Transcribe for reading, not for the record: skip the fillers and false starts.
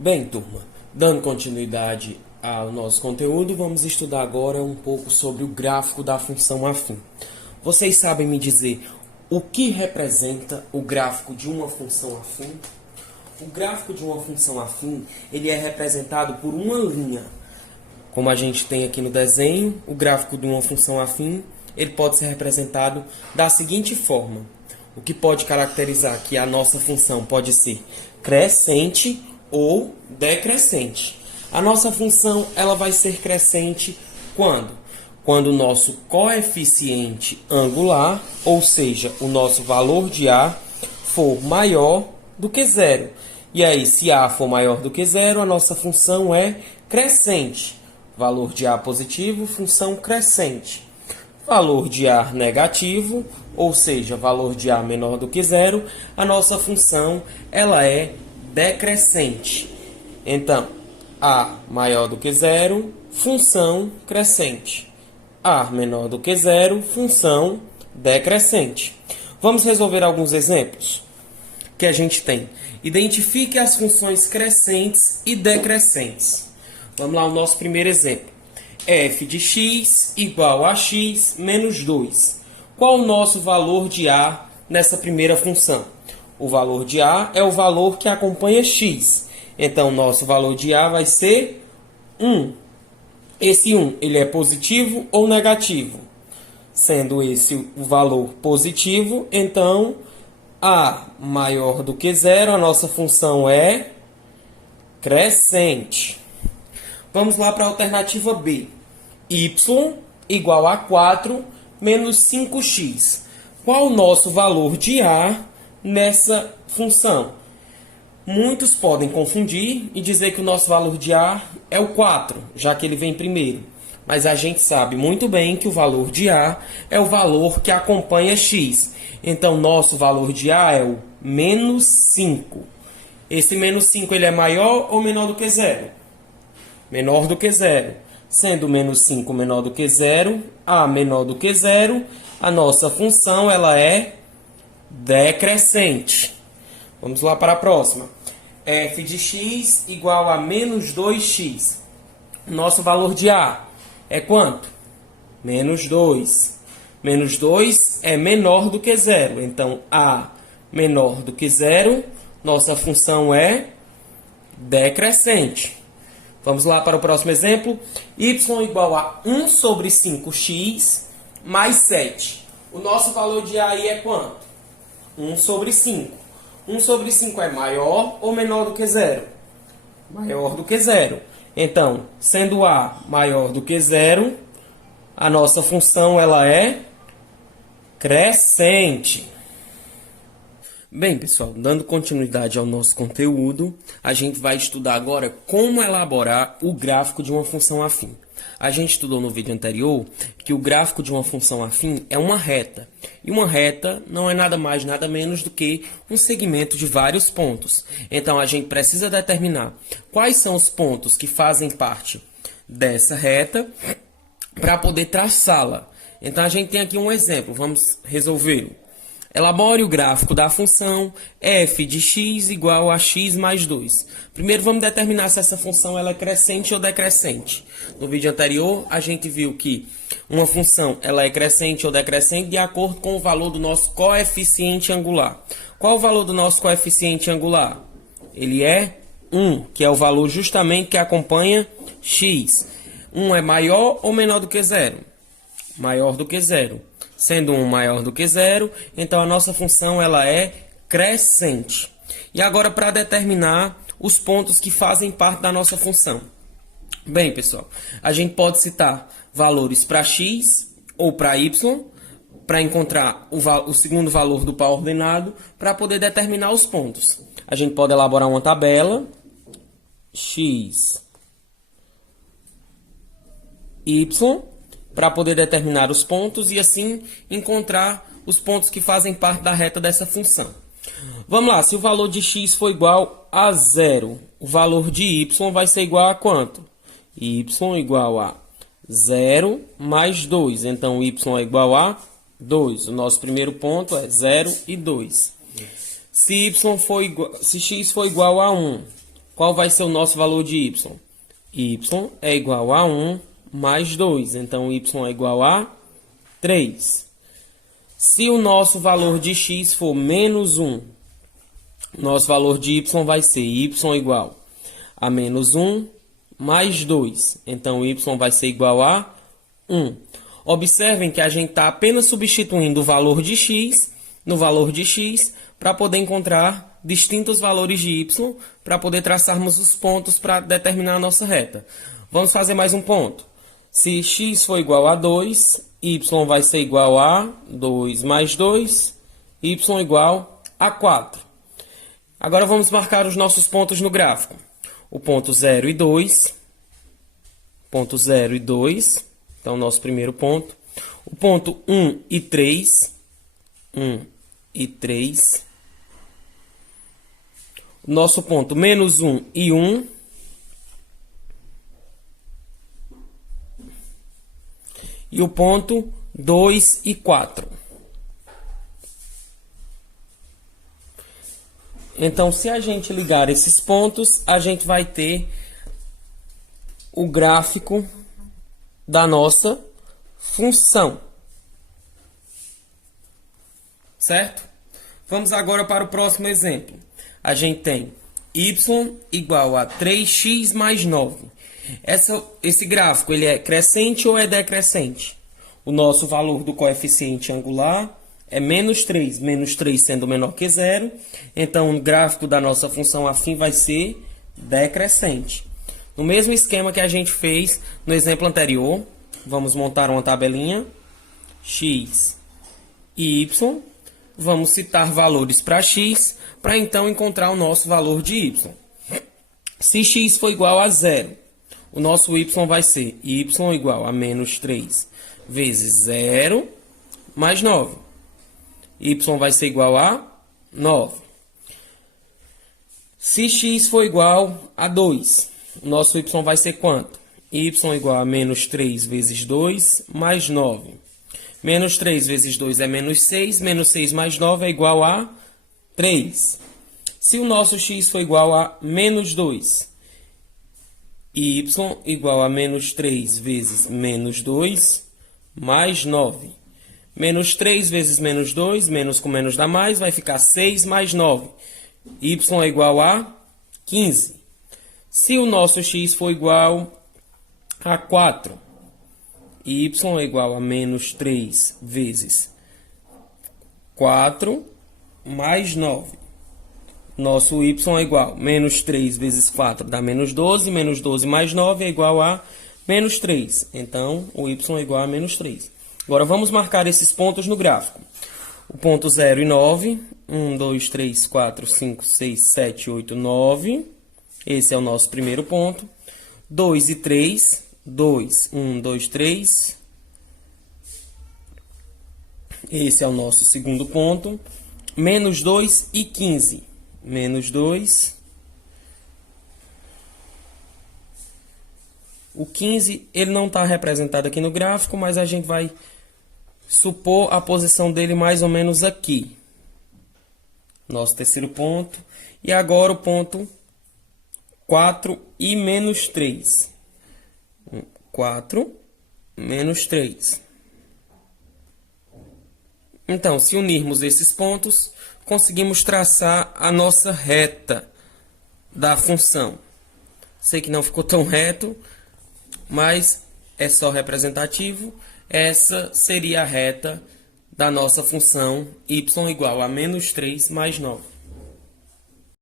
Bem, turma, dando continuidade ao nosso conteúdo, vamos estudar agora um pouco sobre o gráfico da função afim. Vocês sabem me dizer o que representa o gráfico de uma função afim? O gráfico de uma função afim, ele é representado por uma linha. Como a gente tem aqui no desenho, o gráfico de uma função afim, ele pode ser representado da seguinte forma. O que pode caracterizar que a nossa função pode ser crescente ou decrescente. A nossa função ela vai ser crescente quando? Quando o nosso coeficiente angular, ou seja, o nosso valor de A, for maior do que zero. E aí, se A for maior do que zero, a nossa função é crescente. Valor de A positivo, função crescente. Valor de A negativo, ou seja, valor de A menor do que zero, a nossa função ela é decrescente. Então, A maior do que zero, função crescente. A menor do que zero, função decrescente. Vamos resolver alguns exemplos que a gente tem. Identifique as funções crescentes e decrescentes. Vamos lá, o nosso primeiro exemplo. f de x igual a x menos 2. Qual o nosso valor de A nessa primeira função? O valor de A é o valor que acompanha x. Então, nosso valor de A vai ser 1. Esse 1, ele é positivo ou negativo? Sendo esse o valor positivo, então, A maior do que zero, a nossa função é crescente. Vamos lá para a alternativa B. Y igual a 4 menos 5x. Qual o nosso valor de A nessa função? Muitos podem confundir e dizer que o nosso valor de A é o 4, já que ele vem primeiro. Mas a gente sabe muito bem que o valor de A é o valor que acompanha x. Então, nosso valor de A é o menos 5. Esse menos 5 ele é maior ou menor do que zero? Menor do que zero. Sendo menos 5 menor do que zero, A menor do que zero, a nossa função ela é decrescente. Vamos lá para a próxima. f de x igual a menos 2x. Nosso valor de A é quanto? Menos 2. Menos 2 é menor do que zero. Então, A menor do que zero, nossa função é decrescente. Vamos lá para o próximo exemplo. Y igual a 1 sobre 5x mais 7. O nosso valor de A aí é quanto? 1 sobre 5. 1 sobre 5 é maior ou menor do que zero? Maior do que zero. Então, sendo A maior do que zero, a nossa função ela é crescente. Bem, pessoal, dando continuidade ao nosso conteúdo, a gente vai estudar agora como elaborar o gráfico de uma função afim. A gente estudou no vídeo anterior que o gráfico de uma função afim é uma reta. E uma reta não é nada mais, nada menos do que um segmento de vários pontos. Então, a gente precisa determinar quais são os pontos que fazem parte dessa reta para poder traçá-la. Então, a gente tem aqui um exemplo. Vamos resolvê-lo. Elabore o gráfico da função f de x igual a x mais 2. Primeiro vamos determinar se essa função ela é crescente ou decrescente. No vídeo anterior a gente viu que uma função ela é crescente ou decrescente de acordo com o valor do nosso coeficiente angular. Qual o valor do nosso coeficiente angular? Ele é 1, que é o valor justamente que acompanha x. 1 é maior ou menor do que zero? Maior do que zero. Sendo 1 maior do que zero, então a nossa função ela é crescente. E agora para determinar os pontos que fazem parte da nossa função. Bem, pessoal, a gente pode citar valores para x ou para y, para encontrar o segundo valor do par ordenado, para poder determinar os pontos. A gente pode elaborar uma tabela, x, y, para poder determinar os pontos e assim encontrar os pontos que fazem parte da reta dessa função. Vamos lá, se o valor de x for igual a zero, o valor de y vai ser igual a quanto? Y igual a 0 mais 2. Então, y é igual a 2. O nosso primeiro ponto é 0 e 2. Se x for igual a 1, qual vai ser o nosso valor de y? Y é igual a 1 mais 2. Então, y é igual a 3. Se o nosso valor de x for menos 1, nosso valor de y vai ser y igual a menos 1 mais 2. Então, y vai ser igual a 1. Observem que a gente está apenas substituindo o valor de x no valor de x para poder encontrar distintos valores de y para poder traçarmos os pontos para determinar a nossa reta. Vamos fazer mais um ponto. Se x for igual a 2, y vai ser igual a 2 mais 2, y igual a 4. Agora vamos marcar os nossos pontos no gráfico. O ponto 0 e 2. Ponto 0 e 2. Então, nosso primeiro ponto. O ponto 1 e 3. 1 e 3. O nosso ponto menos 1 e 1. E o ponto 2 e 4. Então, se a gente ligar esses pontos, a gente vai ter o gráfico da nossa função. Certo? Vamos agora para o próximo exemplo. A gente tem y igual a 3x mais 9. Esse gráfico ele é crescente ou é decrescente? O nosso valor do coeficiente angular é menos 3. Menos 3 sendo menor que 0. Então, o gráfico da nossa função afim vai ser decrescente. No mesmo esquema que a gente fez no exemplo anterior, vamos montar uma tabelinha. X e y. Vamos citar valores para x, para então encontrar o nosso valor de y. Se x for igual a 0, o nosso y vai ser y igual a menos 3 vezes 0 mais 9. Y vai ser igual a 9. Se x for igual a 2, o nosso y vai ser quanto? Y igual a menos 3 vezes 2 mais 9. Menos 3 vezes 2 é menos 6. Menos 6 mais 9 é igual a 3. Se o nosso x for igual a menos 2, y igual a menos 3 vezes menos 2 mais 9. Menos 3 vezes menos 2, menos com menos dá mais, vai ficar 6 mais 9. Y é igual a 15. Se o nosso x for igual a 4, y é igual a menos 3 vezes 4 mais 9. Nosso y é igual a menos 3 vezes 4 dá menos 12. Menos 12 mais 9 é igual a menos 3. Então, o y é igual a menos 3. Agora, vamos marcar esses pontos no gráfico. O ponto 0 e 9. 1, 2, 3, 4, 5, 6, 7, 8, 9. Esse é o nosso primeiro ponto. 2 e 3. 2, 1, 2, 3. Esse é o nosso segundo ponto. Menos 2 e 15. Menos 2. O 15, ele não está representado aqui no gráfico, mas a gente vai supor a posição dele mais ou menos aqui. Nosso terceiro ponto. E agora o ponto 4 e menos 3. 4 menos 3. Então, se unirmos esses pontos, conseguimos traçar a nossa reta da função. Sei que não ficou tão reto, mas é só representativo. Essa seria a reta da nossa função y igual a menos 3 mais 9.